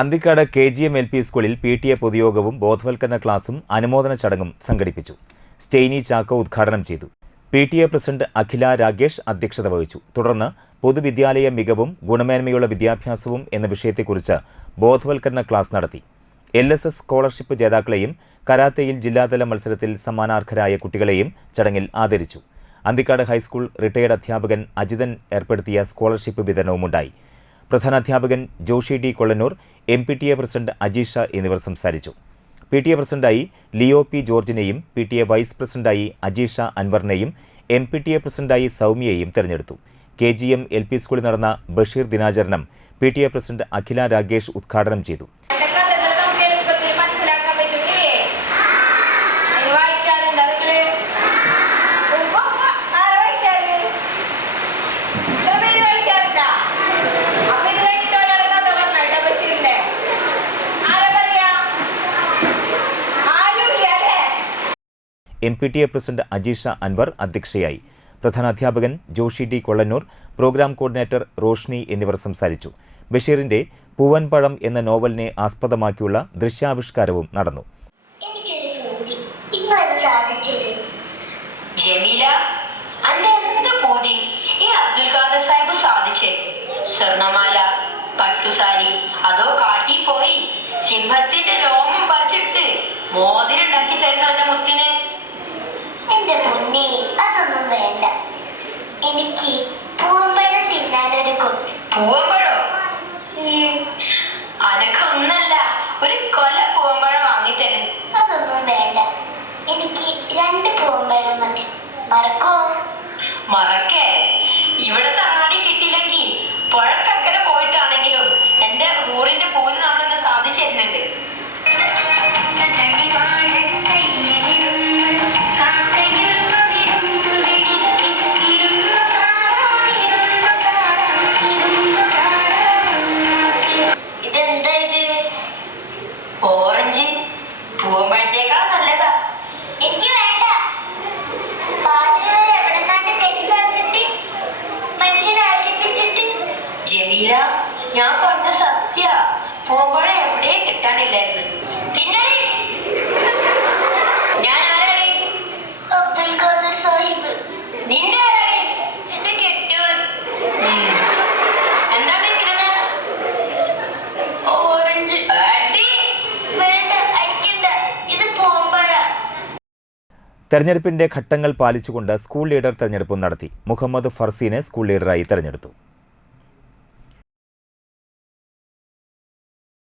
Anthikad K G M L P സ്കൂളിൽ P T A പൊതുയോഗവും ബോധവൽക്കരണ ക്ലാസും അനുമോദന ചടങ്ങും സംഘടിപ്പിച്ചു. സ്റ്റെയ്നി ചാക്കോ ഉദ്ഘാടനം ചെയ്തു. P T A president Akhila Ragesh അധ്യക്ഷത വഹിച്ചു. തുടർന്ന് പൊതുവിദ്യാലയ മികവും ഗുണമേന്മയുള്ള വിദ്യാഭ്യാസവും എന്ന വിഷയത്തെക്കുറിച്ച് ബോധവൽക്കരണ ക്ലാസ് നടത്തി. എൽ എസ് എസ് സ്കോളർഷിപ്പ് ജേതാക്കളെയും കരാത്തയിൽ ജില്ലാതല മത്സരത്തിൽ സമ്മാനാർഹരായ കുട്ടികളെയും ചടങ്ങിൽ ആദരിച്ചു. അന്തിക്കാട് ഹൈസ്കൂൾ റിട്ടയർഡ് അധ്യാപകൻ അജിതൻ ഏർപ്പെടുത്തിയ സ്കോളർഷിപ്പ് വിതരണവുമുണ്ടായി. പ്രധാനാധ്യാപകൻ Joshi D Kollannur M P T A president Ajeesha എന്നിവർ സംസാരിച്ചു. പി ടി എ പ്രസിഡന്റായി ലിയോ പി ജോർജിനെയും പി ടി എ വൈസ് പ്രസിഡന്റായി അജീഷ അൻവറിനെയും എം പി ടി എ പ്രസിഡന്റായി സൗമ്യയെയും തെരഞ്ഞെടുത്തു. K G M L P സ്കൂളിൽ നടന്ന ബഷീർ ദിനാചരണം P T A president Akhila Ragesh ഉദ്ഘാടനം ചെയ്തു. M P T A president Ajeesha Anwar അധ്യക്ഷയായി. പ്രധാനാധ്യാപകൻ Joshi D Kollannur program coordinator Roshni എന്നിവർ സംസാരിച്ചു. ബഷീറിന്റെ പൂവൻപഴം എന്ന നോവലിനെ ആസ്പദമാക്കിയുള്ള ദൃശ്യാവിഷ്കാരവും നടന്നു. ഈ അബ്ദുൽ സ്വർണമാല പട്ടുസാരി അതോ കാട്ടി പോയി? സിംഹത്തിന്റെ പൂവമ്പഴോ? അനക്കൊന്നല്ല ഒരു കൊല പൂവമ്പഴം വാങ്ങിത്തരും. അതൊന്നും വേണ്ട. എനിക്ക് രണ്ട് പൂവമ്പഴം മതി. മറക്കോ? മറക്കേ. ഇവിടുത്തെ ഓറഞ്ച് പൂവമ്പഴത്തേക്കാൾ നല്ലതാ. എനിക്ക് വേണ്ട. ജമീല ഞാൻ പറഞ്ഞ സത്യ. പൂമ്പഴം എവിടെയും കിട്ടാനില്ലായിരുന്നു കിന്നടി ഞാൻ ആരാടി അബ്ദുൽ ഖാദർ സാഹിബ് നിന്റെ ആരാടി എന്റെ കെട്ടിയവൻ ഉം. എന്താ നീ കിടന്നെ ഓറഞ്ച് അടി വേണ്ട അടിക്കണ്ട ഇത് പൂമ്പഴ തെരഞ്ഞെടുപ്പിന്റെ ഘട്ടങ്ങൾ പാലിച്ചുകൊണ്ട് സ്കൂൾ ലീഡർ തെരഞ്ഞെടുപ്പും നടത്തി. മുഹമ്മദ് ഫർസീനെ സ്കൂൾ ലീഡറായി തെരഞ്ഞെടുത്തു.